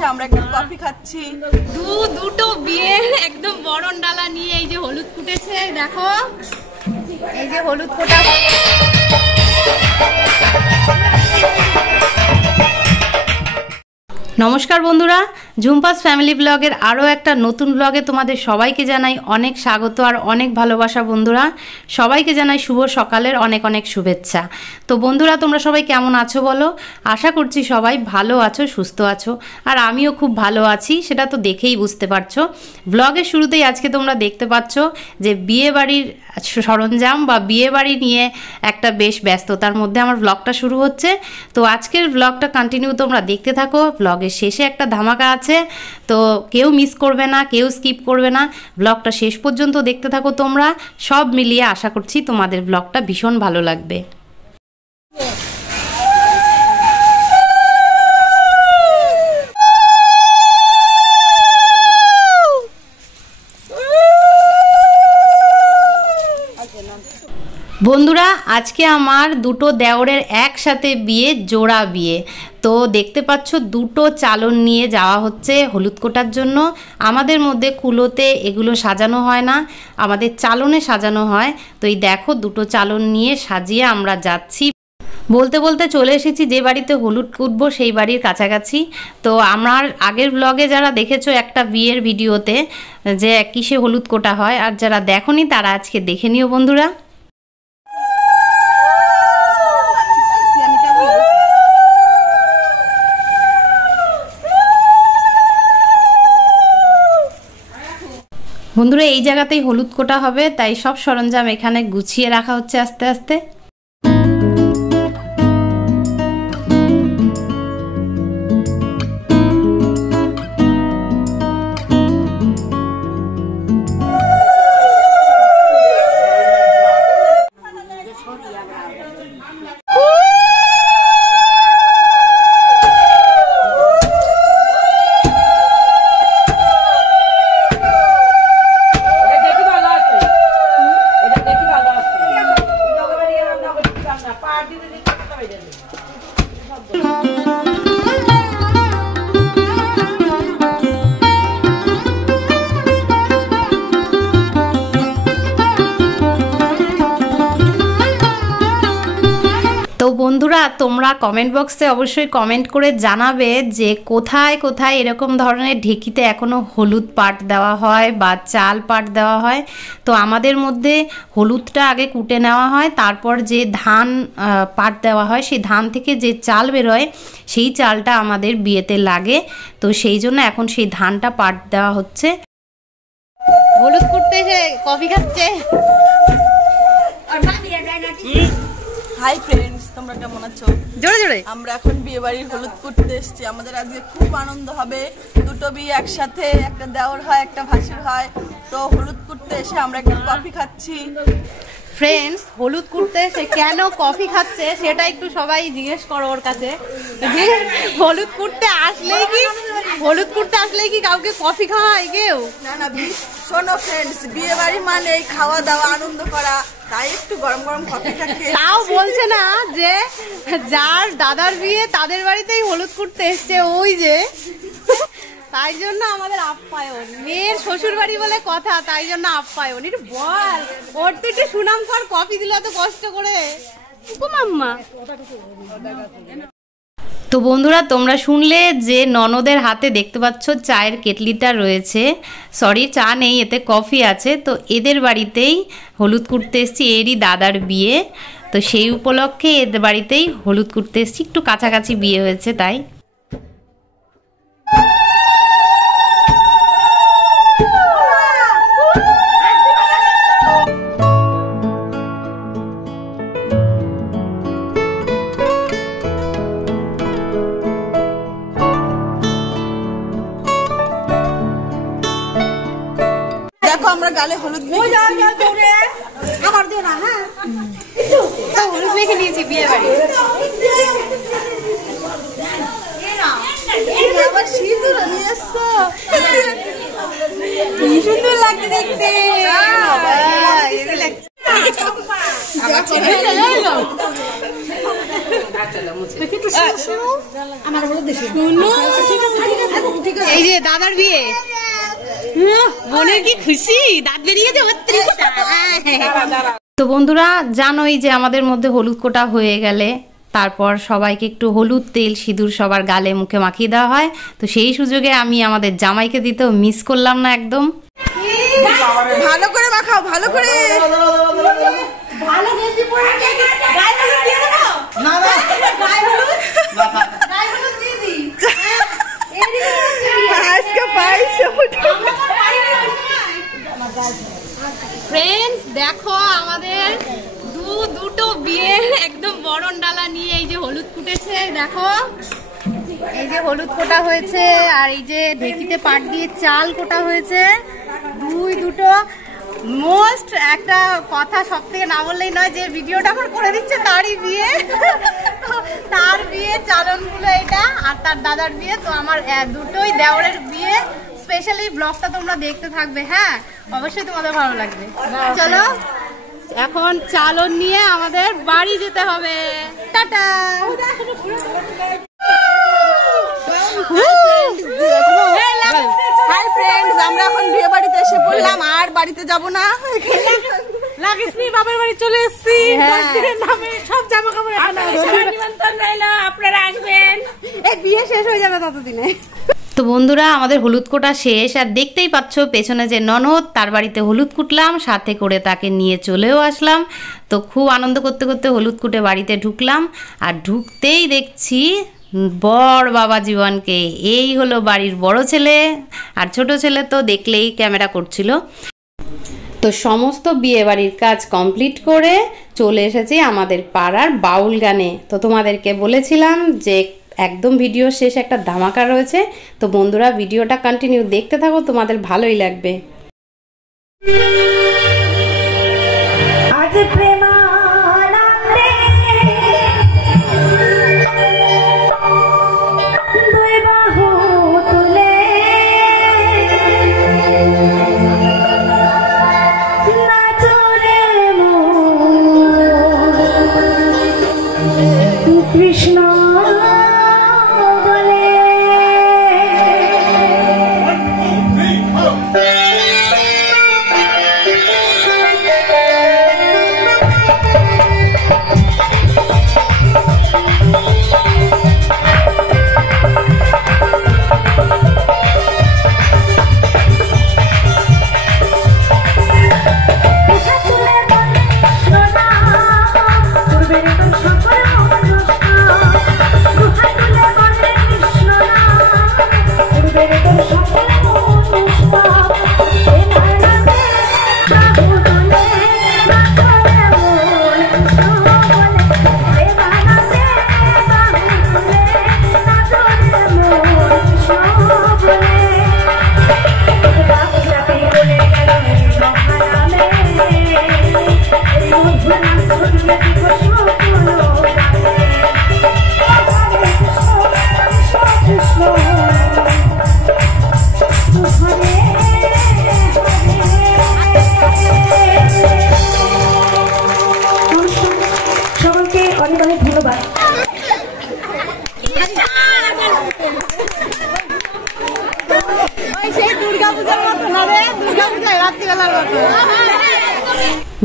এসে আমরা একটু কফি খাচ্ছি। দুটো বিয়ের একদম বরণ ডালা নিয়ে এই যে হলুদ ফুটেছে, দেখো এই যে হলুদ ফোটা। নমস্কার বন্ধুরা, ঝুম্পাস ফ্যামিলি ব্লগের আরও একটা নতুন ব্লগে তোমাদের সবাইকে জানাই অনেক স্বাগত আর অনেক ভালোবাসা। বন্ধুরা সবাইকে জানাই শুভ সকালের অনেক অনেক শুভেচ্ছা। তো বন্ধুরা তোমরা সবাই কেমন আছো বলো? আশা করছি সবাই ভালো আছো, সুস্থ আছো, আর আমিও খুব ভালো আছি, সেটা তো দেখেই বুঝতে পারছো। ব্লগের শুরুতেই আজকে তোমরা দেখতে পাচ্ছ যে বিয়েবাড়ির সরঞ্জাম বা বিয়েবাড়ি নিয়ে একটা বেশ ব্যস্ততার মধ্যে আমার ব্লগটা শুরু হচ্ছে। তো আজকের ব্লগটা কন্টিনিউ তোমরা দেখতে থাকো। ব্লগের শেষে একটা ধামাকা আছে, তো কেউ মিস করবে না, কেউ স্কিপ করবে না, ব্লগটা শেষ পর্যন্ত দেখতে থাকো তোমরা। সব মিলিয়ে আশা করছি তোমাদের ব্লগটা ভীষণ ভালো লাগবে। বন্ধুরা আজকে আমার দুটো দেওরের একসাথে বিয়ে, জোড়া বিয়ে। তো দেখতে পাচ্ছ দুটো চালন নিয়ে যাওয়া হচ্ছে হলুদ কোটার জন্য। আমাদের মধ্যে কুলোতে এগুলো সাজানো হয় না, আমাদের চালনে সাজানো হয়। তো এই দেখো দুটো চালন নিয়ে সাজিয়ে আমরা যাচ্ছি। বলতে বলতে চলে এসেছি যে বাড়িতে হলুদ কুটবো সেই বাড়ির কাছাকাছি। তো আমার আগের ব্লগে যারা দেখেছো একটা বিয়ের ভিডিওতে যে কিসে হলুদ কোটা হয়, আর যারা দেখোনি তারা আজকে দেখে নিও বন্ধুরা। বন্ধুরা এই জায়গাতেই হলুদ কোটা হবে, তাই সব সরঞ্জাম এখানে গুছিয়ে রাখা হচ্ছে আস্তে আস্তে। তো বন্ধুরা তোমরা কমেন্ট বক্সে অবশ্যই কমেন্ট করে জানাবে যে কোথায় কোথায় এরকম ধরনের ঢেকিতে এখনও হলুদ পাট দেওয়া হয় বা চাল পাট দেওয়া হয়। তো আমাদের মধ্যে হলুদটা আগে কুটে নেওয়া হয়, তারপর যে ধান পাট দেওয়া হয়, সেই ধান থেকে যে চাল বেরোয় সেই চালটা আমাদের বিয়েতে লাগে। তো সেই জন্য এখন সেই ধানটা পাট দেওয়া হচ্ছে। হলুদ কুটতে এসে কফি খাচ্ছে। হাই ফ্রেন্ডস, তোমরা কেমন আছো? জোরে জোরে। আমরা এখন বিয়ে বাড়ির হলুদ করতে এসেছি। আমাদের আজকে খুব আনন্দ হবে, দুটো বিয়ে একসাথে, একটা দেওর হয় একটা ভাসির হয়। তো হলুদ করতে এসে আমরা একটু কফি খাচ্ছি। ফ্রেন্ডস হলুদ কুটতে এসে কেন কফি খাচ্ছে সেটা একটু সবাই জিজ্ঞেস করো ওর কাছে। যে হলুদ কুটতে আসলেই কি কাউকে কফি খাওয়ায় কেউ? না না, শোনো ফ্রেন্ডস, বিয়ে বাড়ি মানে খাওয়া দাওয়া আনন্দ করা, তাই একটু গরম গরম কফি খাচ্ছে। তাও বলছে না যে যার দাদার বিয়ে তাদের বাড়িতেই হলুদ কুটতে এসছে, ওই যে তাই জন্য আমাদের আপ্যায়ন। মেয়ের শ্বশুর বাড়ি বলে কথা, তাই জন্য আপ্যায়ন। একটু বল, ওর তো একটু সুনাম কর, কফি দিল এত কষ্ট করে। মাম্মা তো বন্ধুরা তোমরা শুনলে যে ননদের হাতে দেখতে পাচ্ছ চায়ের কেটলিটা রয়েছে, সরি চা নেই, এতে কফি আছে। তো এদের বাড়িতেই হলুদ কুটতে এসেছি, এরই দাদার বিয়ে। তো সেই উপলক্ষে এদের বাড়িতেই হলুদ কুটতে এসেছি, একটু কাছাকাছি বিয়ে হয়েছে তাই। দেখো আমরা গালে হলুদ মেখে নিয়েছি বিয়ে বাড়ি। আবার সিঁদুর নিয়ে এসছো, কি সুন্দর লাগছে দেখতে। আমার বলে দিছি শুনো, ঠিক আছে এই যে দাদার বিয়ে, বোনের কি খুশি, দাঁত বেরিয়েছে। তো বন্ধুরা জানোই যে আমাদের মধ্যে হলুদ কোটা হয়ে গেলে তারপর সবাইকে একটু হলুদ তেল সিঁদুর সবার গালে মুখে মাখিয়ে দেওয়া হয়। তো সেই সুযোগে আমি আমাদের জামাইকে দিতেও মিস করলাম না একদম। ভালো করে মাখাও, ভালো করে। ফ্রেন্ডস দেখো আমাদের দুটো বিয়ের একদম বরণ ডালা নিয়ে এই যে হলুদ ফুটেছে, দেখো এই যে হলুদ কোটা হয়েছে, আর এই যে ঢেকিতে পাট দিয়ে চাল কোটা হয়েছে। দুটো মোস্ট একটা কথা সব থেকে না বললেই নয়, যে ভিডিওটা আমার করে দিচ্ছে তারই বিয়ে, তার বিয়ে চালনগুলো এটা, আর তার দাদার বিয়ে। তো আমার দুটোই দেওরের বিয়ে। স্পেশালি ব্লগটা তোমরা দেখতে থাকবে, হ্যাঁ অবশ্যই তোমাদের ভালো লাগবে। চলো এখন চালন নিয়ে আমাদের বাড়ি যেতে হবে। টাটা। হাই ফ্রেন্ডস, আমরা এখন বিয়ে বাড়িতে এসে পড়লাম, আর বাড়িতে যাব না। লাগিসনি বাবার বাড়ি চলে এসেছি, নামে সব জামা কাপড় নিমন্ত্রণ রইল, আপনারা আসবেন। এই বিয়ে শেষ হয়ে যাবে ততদিনে। তো বন্ধুরা আমাদের হলুদ কোটা শেষ, আর দেখতেই পাচ্ছ পেছনে যে ননদ, তার বাড়িতে হলুদ কুটলাম, সাথে করে তাকে নিয়ে চলেও আসলাম। তো খুব আনন্দ করতে করতে হলুদ কুটে বাড়িতে ঢুকলাম, আর ঢুকতেই দেখছি বর বাবা জীবনকে। এই হলো বাড়ির বড় ছেলে, আর ছোট ছেলে তো দেখলেই ক্যামেরা করছিল। তো সমস্ত বিয়ে বাড়ির কাজ কমপ্লিট করে চলে এসেছি আমাদের পাড়ার বাউল গানে। তো তোমাদেরকে বলেছিলাম যে একদম ভিডিও শেষে একটা ধামাকা রয়েছে। তো বন্ধুরা ভিডিওটা কন্টিনিউ দেখতে থাকো, তোমাদের ভালোই লাগবে। কৃষ্ণ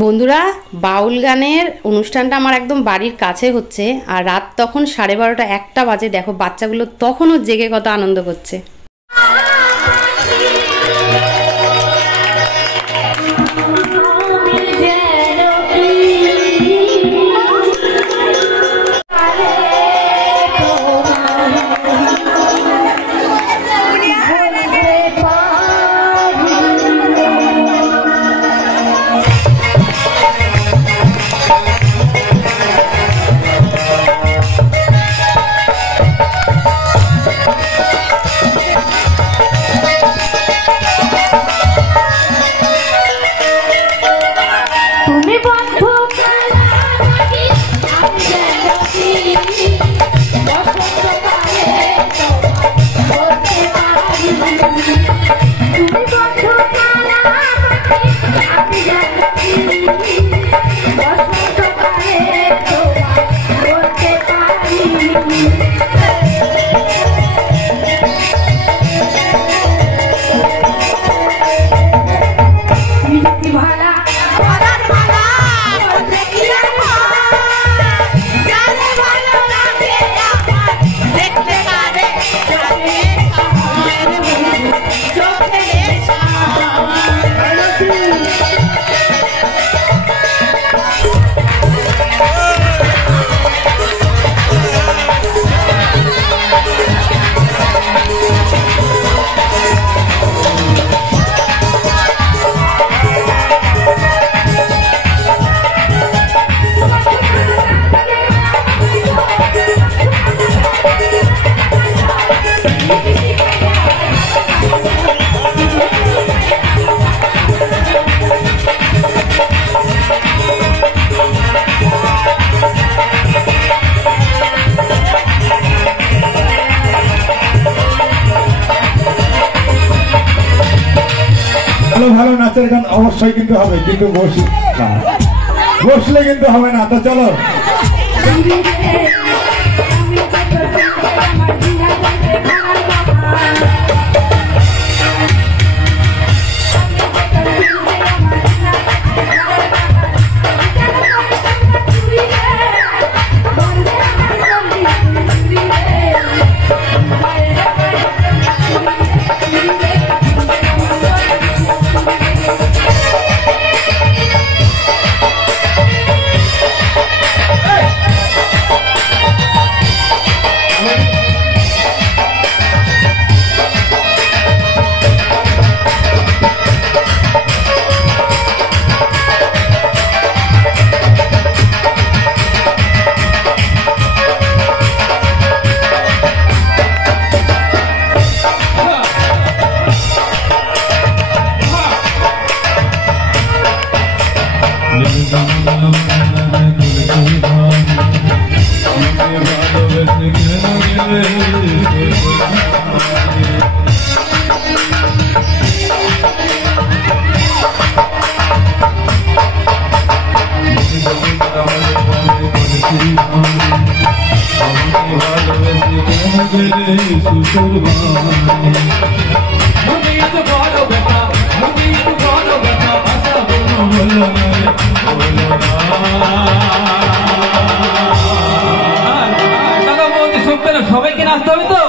বন্ধুরা বাউল গানের অনুষ্ঠানটা আমার একদম বাড়ির কাছে হচ্ছে, আর রাত তখন 12:30 1টা বাজে। দেখো বাচ্চাগুলো তখনও জেগে কত আনন্দ করছে। নাচের গান অবশ্যই কিন্তু হবে, কিন্তু বসলে কিন্তু হবে না। তো চলো সবাইকে নাচতে হবে তো।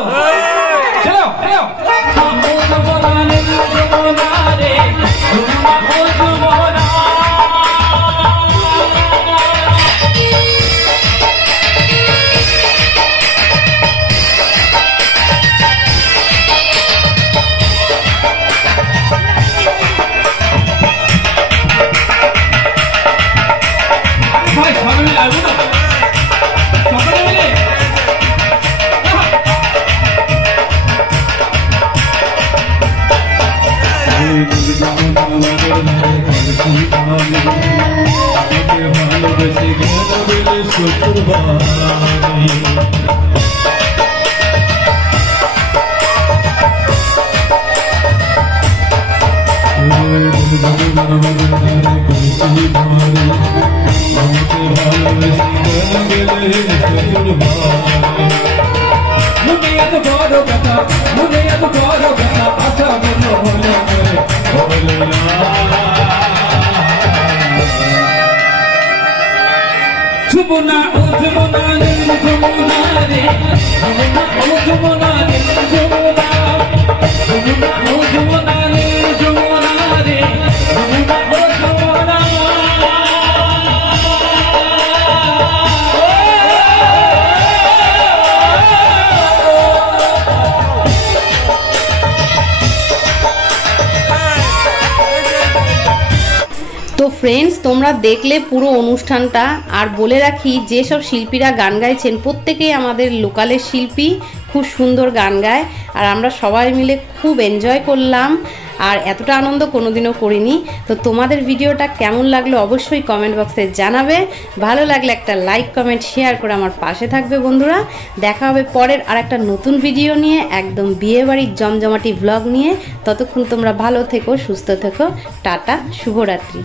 তো ফ্রেন্ডস, তোমরা দেখলে পুরো অনুষ্ঠানটা। আর বলে রাখি, যেসব শিল্পীরা গান গাইছেন প্রত্যেকেই আমাদের লোকালের শিল্পী, খুব সুন্দর গান গায়। আর আমরা সবাই মিলে খুব এনজয় করলাম, আর এতটা আনন্দ কোনোদিনও করিনি। তো তোমাদের ভিডিওটা কেমন লাগলো অবশ্যই কমেন্ট বক্সে জানাবে। ভালো লাগলে একটা লাইক, কমেন্ট, শেয়ার করে আমার পাশে থাকবে বন্ধুরা। দেখা হবে পরের আর একটা নতুন ভিডিও নিয়ে, একদম বিয়েবাড়ির জমজমাটি ভ্লগ নিয়ে। ততক্ষণ তোমরা ভালো থেকো, সুস্থ থেকো। টাটা, শুভরাত্রি।